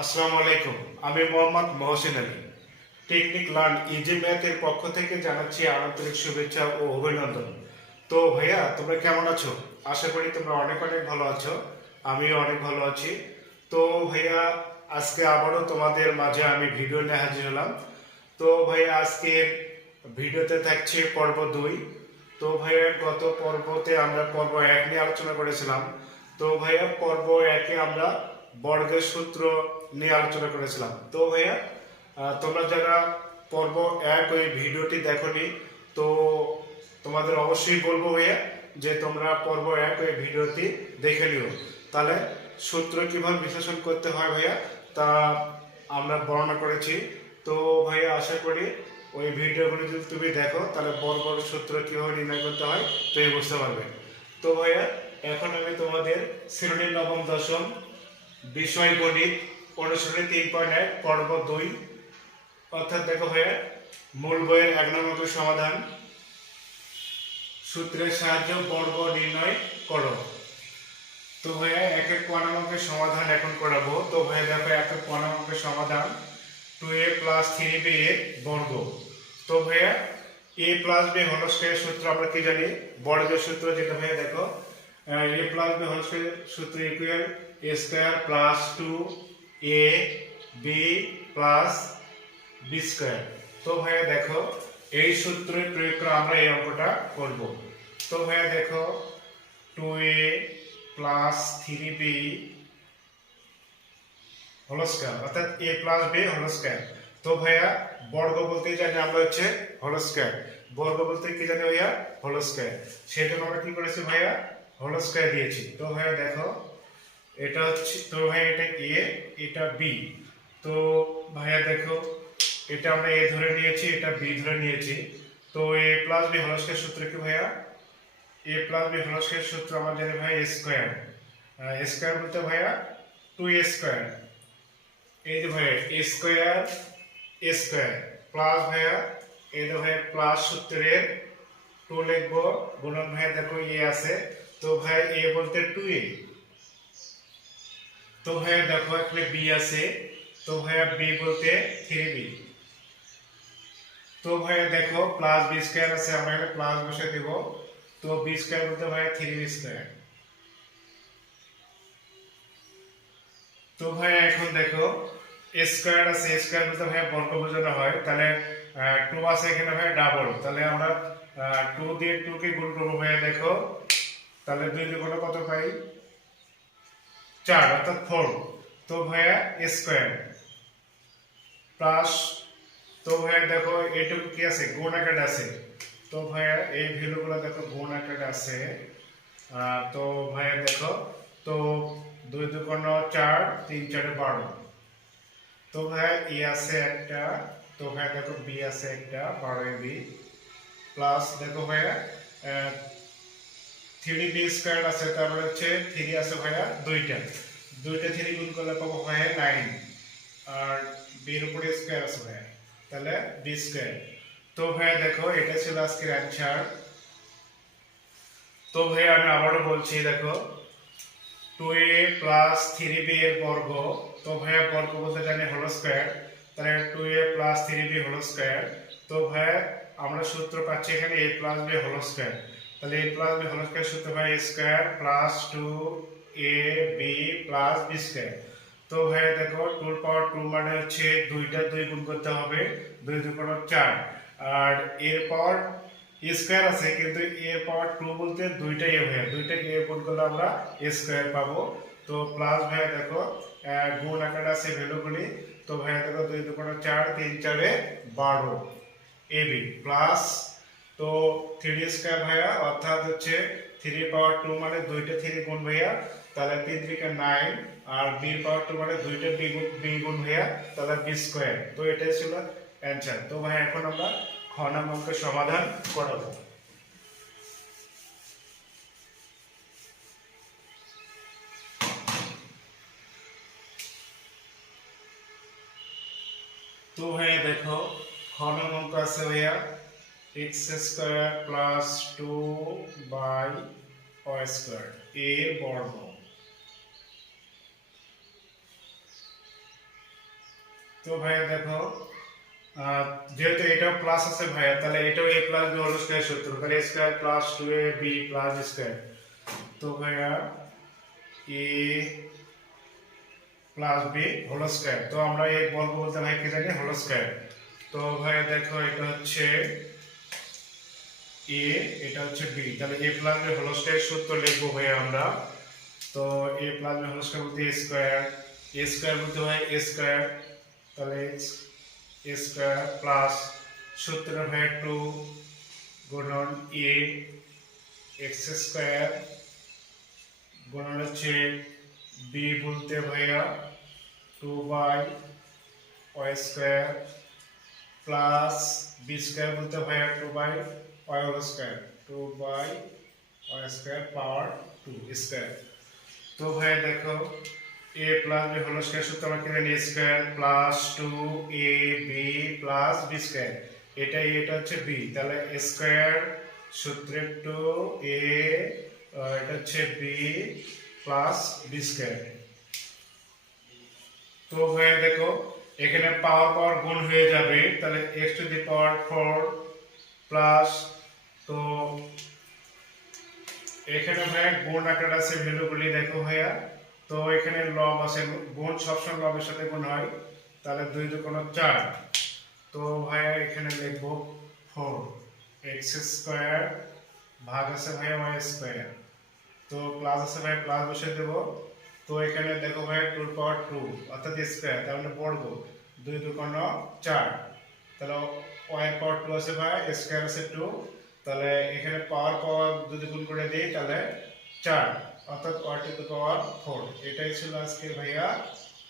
আসসালামু আলাইকুম। আমি Mohammad Mohsin Ali. Technique learn easy ম্যাথের পক্ষ থেকে জানাচ্ছি আন্তরিক শুভেচ্ছা ও অভিনন্দন। তো ভাইয়া, তোমরা কেমন আছো? আশা করি তোমরা অনেক অনেক ভালো আছো। আমিও অনেক ভালো আছি। তো ভাইয়া, আজকে আবারও তোমাদের মাঝে আমি ভিডিও নিয়ে হাজির হলাম। তো ভাইয়া, আজকের ভিডিওতে থাকছে পর্ব 2। তো ভাইয়া, গত পর্বতে আমরা পর্ব 1 নিয়ে আলোচনা করেছিলাম। তো ভাইয়া, পর্ব 1-এ আমরা বর্গের সূত্র নিয়ে আলোচনা করেছিলাম। তো ভাইয়া, তোমরা যারা পর্ব 1 ওই ভিডিওটি দেখোনি, তো তোমাদের অবশ্যই বলবো ভাইয়া যে তোমরা পর্ব 1 ওই ভিডিওটি দেখে নিও। তাহলে সূত্র কিভাবে বিশ্লেষণ করতে হয় ভাইয়া তা আমরা বর্ণনা করেছি। তো ভাইয়া, আশা করি ওই ভিডিওগুলো যদি তুমি দেখো তাহলে বর্গের সূত্র কিভাবে নির্ণয় করতে হয় তুমি বুঝতে পারবে। তো ভাইয়া, এখন আমি তোমাদের শ্রেণী নবম দশম বিষয় গণিত অনুশীলনী 3.1 পর্ব 2, অর্থাৎ দেখো ভাইয়া, মূল বইয়ের 1 নং অঙ্কের সমাধান, সূত্রের সাহায্য বর্গ নির্ণয় করো। তো ভাইয়া, 1-এর ক নং অঙ্কের সমাধান এখন করাবো। তো ভাইয়া দেখো, 1-এর ক নং অঙ্কের সমাধান 2a + 3b এর বর্গ। তো ভাইয়া, a + b হোল স্কয়ার সূত্র আমরা কি জানি? বর্গের সূত্র, যেটা ভাইয়া দেখো, a + b হোল স্কয়ার সূত্র equal a square plus 2ab plus b square. তো ভাইয়া দেখো, এই সূত্রের প্রয়োগ করে আমরা এই অঙ্কটা করব। তো ভাইয়া দেখো, 2a + 3b হোল স্কয়ার, অর্থাৎ a + b হোল স্কয়ার। তো ভাইয়া, বর্গ বলতে জানি আমরা হচ্ছে হোল স্কয়ার। বর্গ বলতে কি জানি ভাইয়া? Whole square. সেই জন্য আমরা কি করেছি ভাইয়া? হোল স্কয়ার দিয়েছি। তো ভাইয়া দেখো, এটা হচ্ছে, তো ভাইয়া এটা a, এটা b। তো ভাইয়া দেখো, এটা আমরা a ধরে নিয়েছি, এটা b ধরে নিয়েছি। তো a + b হোল স্কয়ার সূত্র কি ভাইয়া? a + b হোল স্কয়ার সূত্র আমরা জানি ভাইয়া a স্কয়ার। a স্কয়ার বলতে ভাইয়া 2a স্কয়ার। এই যে ভাইয়া a square a square plus ভাইয়া, এই যে ভাইয়া প্লাস সূত্রের 2 লিখবো, গুণন ভাইয়া দেখো a আছে। তো ভাইয়া a বলতে 2a। তো ভাইয়া দেখো, এখানে b আছে। তো ভাইয়া b বলতে 3b। তো ভাইয়া দেখো, প্লাস b স্কয়ার আছে, আমরা এখানে প্লাস বসে দেব। তো b স্কয়ার বলতে ভাইয়া 3b স্কয়ার। তো ভাইয়া এখন দেখো, a স্কয়ার আছে, a স্কয়ার বলতে ভাইয়া বর্গ বোঝানো হয়। তাহলে 2 আছে এখানে ভাইয়া ডাবল। তাহলে আমরা 2 দিয়ে 2 কে গুণ করব ভাইয়া দেখো। তাহলে 2 দিয়ে গুণ কত পাই? 4, অর্থাৎ 4। তো ভাইয়া a স্কয়ার প্লাস, তো ভাইয়া দেখো এটুকু কি আছে? গুণ আকারে আছে। তো ভাইয়া এই ভ্যালুগুলো দেখো গুণ আকারে আছে। তো ভাইয়া দেখো, তো 2 2 4, 3 4 12। তো ভাইয়া এ আছে একটা। তো ভাইয়া দেখো বি আছে একটা, 12 বি প্লাস দেখো ভাইয়া 3b স্কয়ার আছে, তারপরে হচ্ছে 3 আছে ভাইয়া দুইটা। 3 গুণ করলে পাবো ভাইয়া 9। আর b এর উপরে স্কয়ার আছে ভাইয়া, তাহলে b স্কয়ার। তো ভাইয়া দেখো, এটা ছিল আজকের অ্যানসার। তো ভাইয়া আমি আবারও বলছি, দেখো 2a + 3b এর বর্গ। তো ভাইয়া বর্গ বলতে জানি হোল স্কয়ার। তাহলে 2a + 3b হোল স্কয়ার। তো ভাইয়া আমরা সূত্র পাচ্ছি এখানে a + b হোল স্কয়ার। তাহলে a + b হোল স্কয়ার সূত্র ভাই a square plus 2ab plus b square. তো ভাইয়া দেখো, 2 এর পাওয়ার 2 মানে হচ্ছে 2টা 2 গুণ করতে হবে, 2 2 4। আর এর পাওয়ার স্কয়ার আছে, কিন্তু a পাওয়ার 2 বলতে দুইটা a ভাইয়া, দুইটা a গুণ করলে আমরা a স্কয়ার পাবো। তো প্লাস ভাইয়া দেখো, গুণ আকারে আছে ভ্যালুগুলি। তো ভাইয়া দেখো, 2 2 4, 3 4 12 ab প্লাস, তো 3 স্কয়ার ভাইয়া, অর্থাৎ হচ্ছে 3 পাওয়ার 2 মানে দুইটা 3 গুণ ভাইয়া, তাহলে 3 3 9। আর b পাওয়ার 2 মানে দুইটা b গুণ ভাইয়া, তাহলে b স্কয়ার। তো এটাই ছিল অ্যানসার। তো ভাই, এখন আমরা খ নং অঙ্কের সমাধান করাবো। তো ভাইয়া দেখো, খ নং অঙ্ক আছে ভাইয়া x square plus 2y square এর বর্গ। তো ভাইয়া দেখো যেহেতু এটাও প্লাস আছে ভাইয়া, তাহলে এটাও a plus b whole square সূত্র, তাহলে a square plus 2ab plus b square. তো ভাইয়া a plus b whole square, তো আমরা এই বর্গ বলতে ভাই কি জানি হোল স্কয়ার। তো ভাইয়া দেখো এটা হচ্ছে a, এটা হচ্ছে b, তাহলে a plus b whole square সূত্র লিখবো ভাইয়া আমরা। তো a plus b whole square বলতে a স্কয়ার বলতে হয় a স্কয়ার, তাহলে a স্কয়ার প্লাস সূত্র হয় 2 গুণন a x স্কয়ার গুণন হচ্ছে b বলতে ভাইয়া 2 by y square plus b square বলতে ভাইয়া 2 by y whole square, 2 by y square power 2 square. তো ভাইয়া দেখো a plus b whole square সূত্র আমরা কি জানি a square plus 2ab plus b square, এটা হচ্ছে b, তাহলে a স্কয়ার সূত্রে 2a এটা হচ্ছে b প্লাস b স্কয়ার। তো ভাইয়া দেখো এখানে পাওয়ার পাওয়ার গুণ হয়ে যাবে, তাহলে x to the power 4 plus, তো এখানে ভাইয়া গুণ আকার আছে ভ্যালুগুলি দেখো ভাইয়া, তো এখানে লব আছে, গুণ সবসময় লবের সাথে গুণ হয়, তাহলে 2 2 4। তো ভাইয়া এখানে লিখবো 4 x স্কয়ার ভাগ আছে ভাইয়া y স্কয়ার, তো প্লাস আছে ভাইয়া প্লাস বসে দেব। তো এখানে দেখো ভাইয়া 2 পাওয়ার 2 অর্থাৎ স্কয়ার, তার মানে বর্গ 2 2 4, তাহলে y এর পাওয়ার 2 আছে ভাইয়া, স্কয়ার আছে 2, তাহলে এখানে পাওয়ার পাওয়ার যদি গুণ করে দেই তাহলে 4 অর্থাৎ y টু দি পাওয়ার 4। এটাই ছিল আজকে ভাইয়া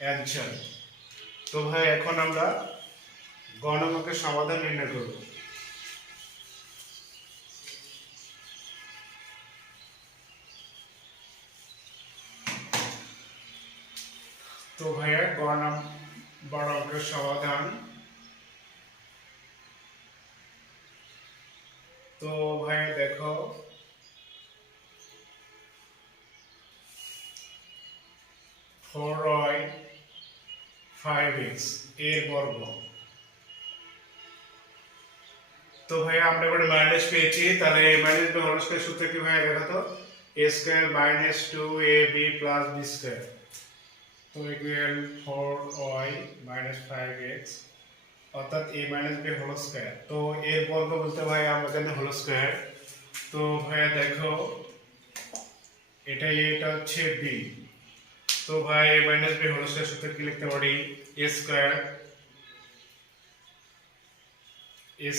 অ্যানসার। তো ভাই এখন আমরা গণকের সমাধান নির্ণয় করব। তো ভাইয়া বড় অঙ্কের সমাধান, তো ভাইয়া দেখো 4y 5x এর বর্গ। তো ভাইয়া আমরা এবারে মাইনাস পেয়েছি, তাহলে মাইনাস বি হোল স্কয়ার সূত্র কি ভাইয়া দেখো তো a square minus 2ab plus b square, তো ইকুয়াল 4y মাইনাস 5x অর্থাৎ a minus b whole square. তো এর বর্গ বলতে ভাই আমরা জানি হোল স্কয়ার। তো ভাইয়া দেখো এটা হচ্ছে b, তো ভাই a minus b whole square সূত্র কি লিখতে পারি a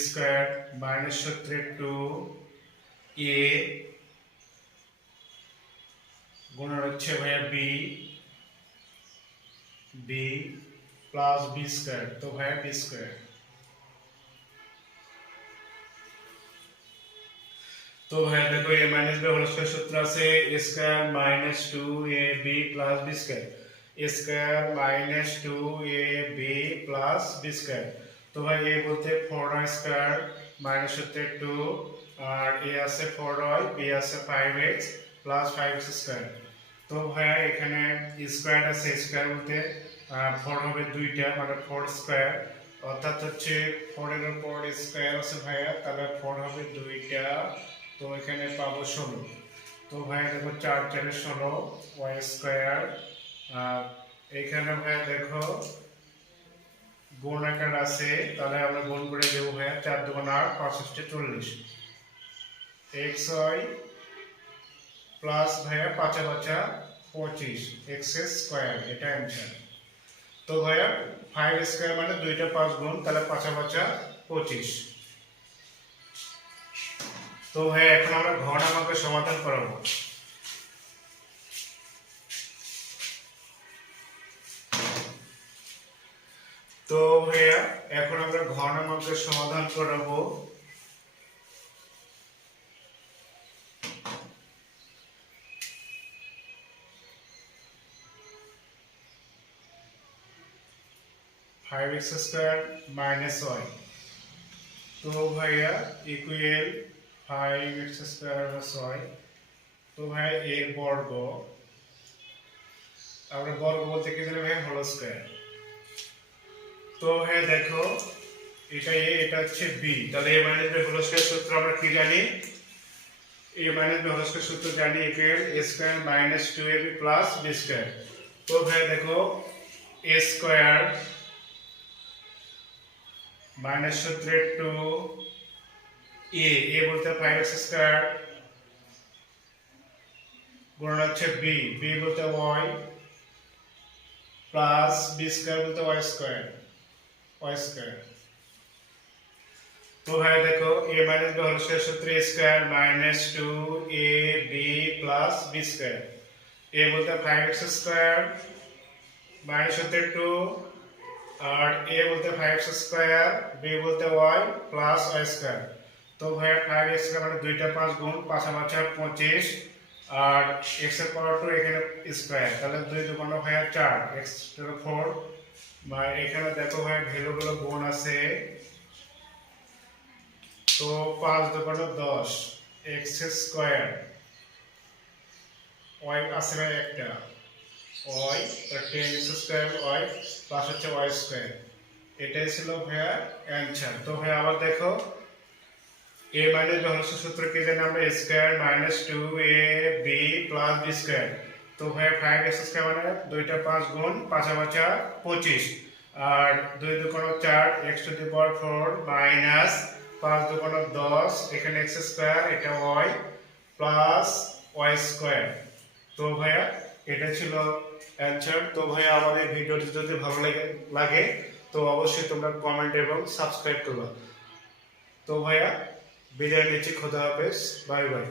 স্কয়ার মাইনাস সূত্রে 2a গুণন হচ্ছে ভাইয়া b প্লাস b স্কয়ার, তো ভাইয়া b স্কয়ার। তো ভাইয়া দেখো a minus b whole square সূত্র আছে a square minus 2ab plus b square, a square minus 2ab plus b square. তো ভাই a বলতে 4y স্কয়ার মাইনাস সূত্রে 2, আর a আছে 4y, b আছে 5x প্লাস 5x স্কয়ার। তো ভাইয়া এখানে স্কয়ার আছে, স্কয়ার বলতে 4 হবে দুইটা, মানে 4 স্কয়ার অর্থাৎ হচ্ছে 4 এর উপর স্কয়ার আছে ভাইয়া, তাহলে 4 হবে দুইটা, তো এখানে পাবো 16। তো ভাইয়া দেখো 4 4 16 y স্কয়ার, এখানে ভাইয়া দেখো গুণ আকার আছে, তাহলে আমরা গুণ করে দেব ভাইয়া, 4 2 8 5 40 xy প্লাস ভাইয়া 5 25 x স্কয়ার, এটা অ্যানসার। তো ভাইয়া 5 স্কয়ার মানে দুইটা 5 গুণ, তাহলে 5 25। তো ভাইয়া এখন আমরা ঘন অঙ্কের সমাধান করব। তো ভাইয়া এখন আমরা ঘন অঙ্কের সমাধান করব। Five x square minus y, तो भाइया equal 5x square plus y। তো ভাই এর বর্গ, আমরা বর্গ বলতে কি জানি ভাই হোল স্কয়ার। তো হ্যাঁ দেখো, এটা এ, এটা হচ্ছে বি, তাহলে A minus B whole square সূত্র আমরা কি জানি? A minus B whole square সূত্র জানি equal A square minus 2ab plus B square. তো হ্যাঁ দেখো, এ স্কয়ার মাইনাস সূত্রে 2 এ বলতে 5x স্কয়ার গুণন হচ্ছে বি, বি বলতে y প্লাস বি স্কয়ার বলতে y স্কয়ার, y স্কয়ার। তো ভাই দেখো, a minus B whole square সূত্রে a square minus 2ab plus B square. a বলতে 5x স্কয়ার মাইনাস সূত্রে 2 আর a বলতে 5x স্কয়ার, b বলতে y প্লাস y স্কয়ার। তো ভাই 5x স্কয়ার মানে 2টা 5 গুণ 5 আর 5 25 আর x এর পাওয়ার 2 এখানে স্কয়ার, তাহলে 2 2 গুণ হয় 4, x 4 বা এখানে দেখো ভাই ভ্যালুগুলো গুণ আছে, তো 5 2 10, x স্কয়ার y আছে ভাই একটা y, তার 10x স্কয়ার y প্লাস হচ্ছে y স্কয়ার। এটাই ছিল ভাইয়া অ্যানসার। তো ভাই আবার দেখো, a minus B whole square সূত্র কি জানি আমরা? a square minus 2ab plus b square. তো ভাই 5x স্কয়ার মানে 2টা 5 গুণ 5 আর 5 25 আর 2 2 4, x to the power 4 minus 5 2 10, এখানে x স্কয়ার, এটা y প্লাস y স্কয়ার। তো ভাইয়া এটা ছিল অ্যানসার। তো ভাইয়া আমাদের ভিডিওটি যদি ভালো লাগে তো অবশ্যই তোমরা কমেন্ট এবং সাবস্ক্রাইব করবে। তো ভাইয়া বিদায় নিচ্ছি, খোদা হাফেজ, বাই বাই।